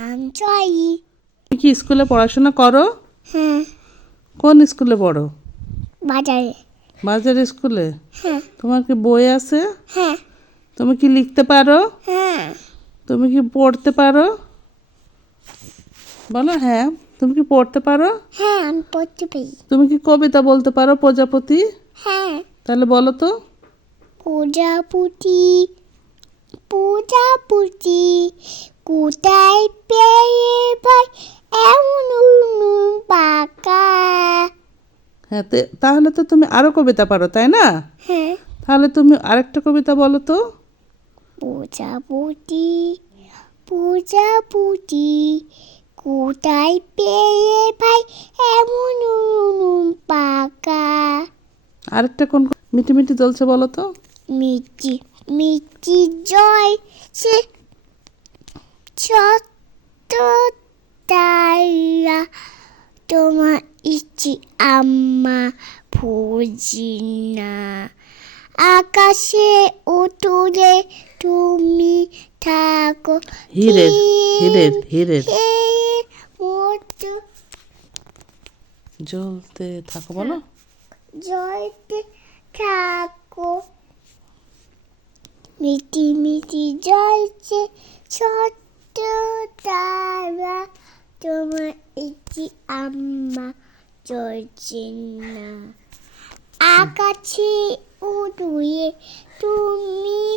আম জয়ী তুমি কি স্কুলে পড়াশোনা করো? হ্যাঁ। কোন স্কুলে পড়ো? বাজারে। বাজার স্কুলে? হ্যাঁ। তোমার কি বই আছে? হ্যাঁ। তুমি কি লিখতে পারো? হ্যাঁ। তুমি কি পড়তে পারো? বলো হ্যাঁ। তুমি কি পড়তে পারো? হ্যাঁ আমি পড়তে পারি। তুমি কি কবিতা বলতে পারো প্রজাপতি? হ্যাঁ। তাহলে বলো তো। প্রজাপতি প্রজাপতি কোথায় পেয়ে ভাই এমন পাকা? হ্যাঁ তাহলে তো তুমি আরও কবিতা পারো তাই না? হ্যাঁ। তাহলে তুমি আরেকটা কবিতা বলো তো। প্রজাপতি প্রজাপতি কোথায় পেয়ে ভাই এমন পাকা? আরেকটা কোন মিটি মিটি চলছে বলো তো। মিটি মিটি জয় সে ছোট্ট তারা তোমার ইচ্ছি আম্মা ফুজি না আকাশে উঠুরে তুমি থাকো হিরের হিরের হিরের। জ্বলতে থাকো বলো। জয়তে থাকো। মিটি মিটি জলছে ছোট্ট তারা। তোমার একটি আম্মা চলছে না। আকাশে উড়ুয়ে তুমি